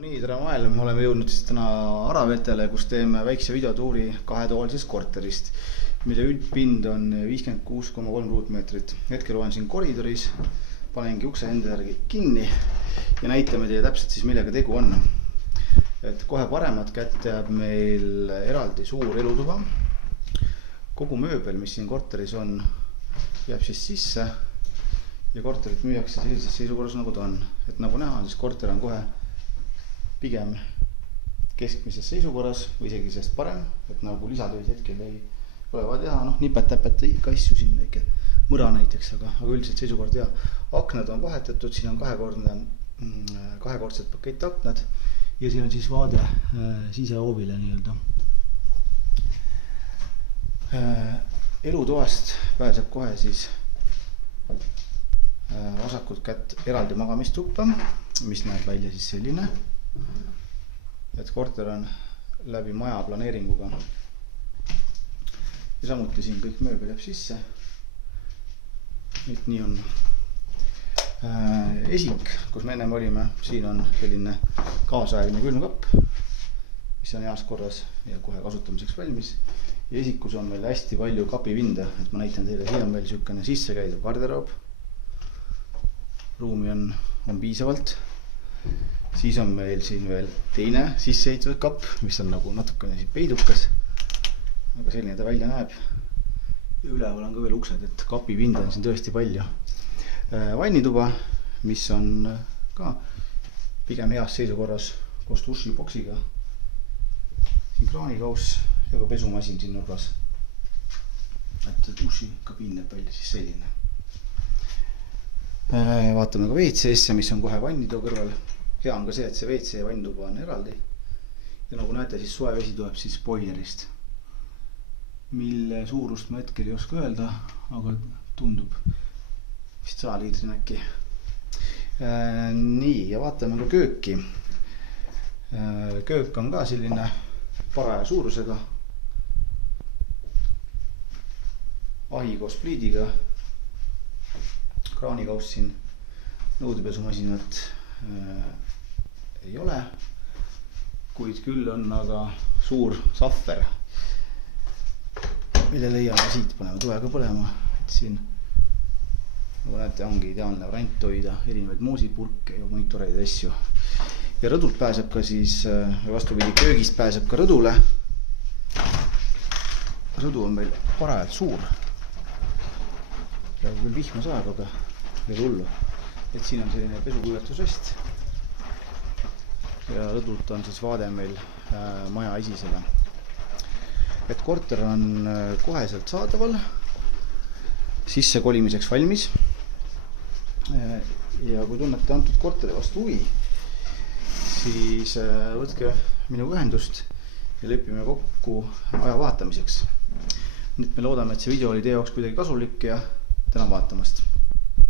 No nii, tere maailm, oleme jõudnud siis täna Aravetele, kus teeme väikse videotuuri kahetoalisest korterist, mille üldpind on 56,3 ruutmeetrit. Hetkel olen siin koridoris, panengi ukse enda järgi kinni ja näitame teile täpselt siis millega tegu on. Et kohe paremat kätte jääb meil eraldi suur elutuba. Kogu mööbel, mis siin korteris on, jääb siis sisse ja korterit müüakse sellises seisukorras nagu ta on. Et nagu näha, siis korter on kohe pigem keskmises seisukorras või isegi sellest parem, et nagu lisatööd hetkel ei ole vaja teha, nipet-täpet ikka asju siin väike mõra näiteks, aga üldiselt seisukord hea. Aknad on vahetatud, siin on kahekordsed pakettaknad ja siin on siis vaade sisehoovile nii-öelda. Elutoast pääseb kohe siis vasakult kätt eraldi magamistuppa, mis näeb välja siis selline. Et korter on läbi maja planeeringuga ja samuti siin kõik mööbel jääb sisse. Et nii on esik, kus me ennem olime, siin on selline kaasaegne külmkapp, mis on heas korras ja kohe kasutamiseks valmis. Ja esikus on meil hästi palju kapivinde, et ma näitan teile, siin on meil sihukene sissekäidav garderoob. Ruumi on piisavalt. Siis on meil siin veel teine sisseehitatud kapp, mis on nagu natukene siin peidukas, aga selline ta välja näeb. Ja üleval on ka veel uksed, et kapipinde on siin tõesti palju. Vannituba, mis on ka pigem heas seisukorras koos dušiboksiga. Siin kraanikauss ja ka pesumasin siin nurgas. Et duši kabiin näeb välja siis selline. Vaatame ka WC-sse, mis on kohe vannituba kõrval. Hea on ka see, et see WC ja vannituba on eraldi. Ja nagu näete, siis suvevesi tuleb siis boilerist, mille suurust ma hetkel ei oska öelda, aga tundub vist 100 liitrin äkki. Nii, ja vaatame ka kööki. Köök on ka selline paraja suurusega. Ahi koos pliidiga. Kraanikauss siin, nõudepesumasinat ei ole, kuid küll on aga suur sahver, mille leiame siit, paneme tulega põlema, et siin nagu näete, ongi ideaalne variant hoida erinevaid moosipurke ja monitoreid asju. Ja rõdult pääseb ka siis, vastupidi, köögist pääseb ka rõdule. Rõdu on meil parajalt suur. Praegu küll vihma saab, aga veel hullu. Et siin on selline pesuküvetusest ja rõdult on siis vaade meil maja esisele. Et korter on koheselt saadaval, sisse kolimiseks valmis. Ja kui tunnete antud korteri vastu huvi, siis võtke minu ühendust ja lepime kokku aja vaatamiseks. Nüüd me loodame, et see video oli teie jaoks kuidagi kasulik ja tänan vaatamast.